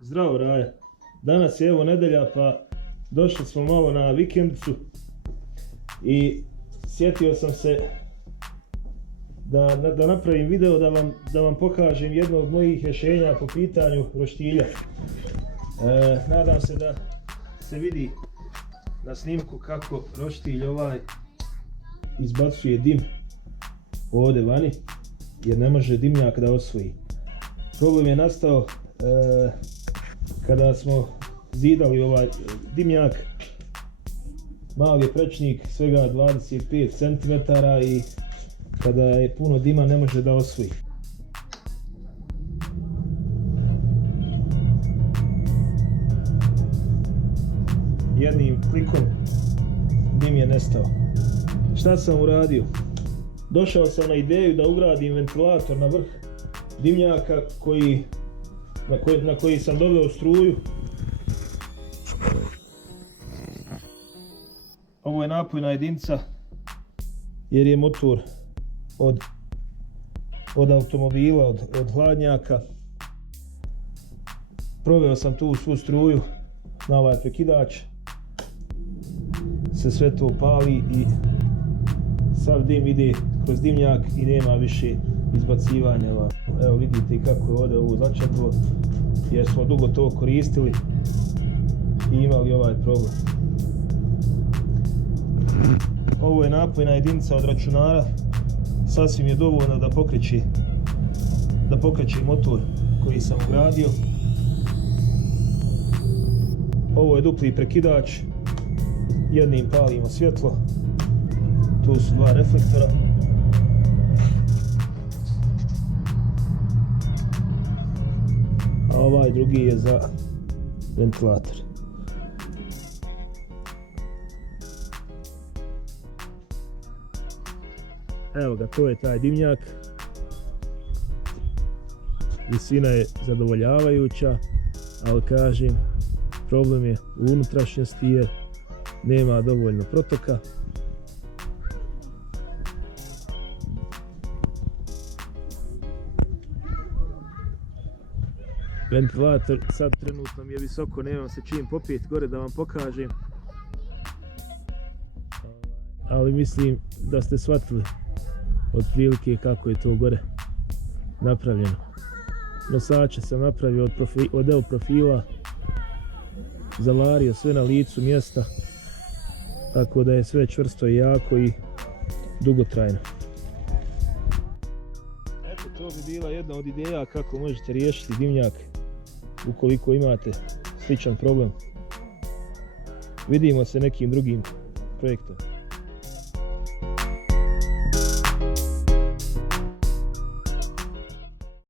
Zdravo Raja, danas je evo nedelja pa došli smo malo na vikendicu i sjetio sam se da napravim video da vam pokažem jedno od mojih rješenja po pitanju roštilja. Nadam se da se vidi na snimku kako roštilj ovaj izbacuje dim ovdje vani jer ne može dimnjak da osvoji. Problem je nastao kada smo zidali ovaj dimnjak. Mali je prečnik, svega 25 cm i kada je puno dima ne može da osvoji. Jednim klikom dim je nestao. Šta sam uradio? Došao sam na ideju da ugradim ventilator na vrh dimnjaka na koji sam doveo struju. Ovo je napojna jedinica jer je motor od automobila, od hladnjaka. Proveo sam tu svu struju na ovaj prekidač, se sve to upali i sav dim ide kroz dimnjak i nema više izbacivanja. Evo vidite kako je ovdje ovo začepilo jer smo dugo to koristili i imali ovaj problem. Ovo je napojna jedinica od računara, sasvim je dovoljno da pokreće motor koji sam ugradio. Ovo je dupli prekidač, jednim palimo svjetlo, tu su dva reflektora. A ovaj drugi je za ventilator. Evo ga, to je taj dimnjak. Visina je zadovoljavajuća, ali kažem, problem je u unutrašnjosti jer nema dovoljno protoka. Ventilator sad trenutno mi je visoko, nemam se čim popeti gore da vam pokažem. Ali mislim da ste shvatili otprilike kako je to gore napravljeno. Nosače sam napravio od L profila, zavario sve na licu mjesta, tako da je sve čvrsto i jako i dugotrajno. Eto, to bi bila jedna od ideja kako možete riješiti dimnjak ukoliko imate sličan problem. Vidimo se nekim drugim projektom.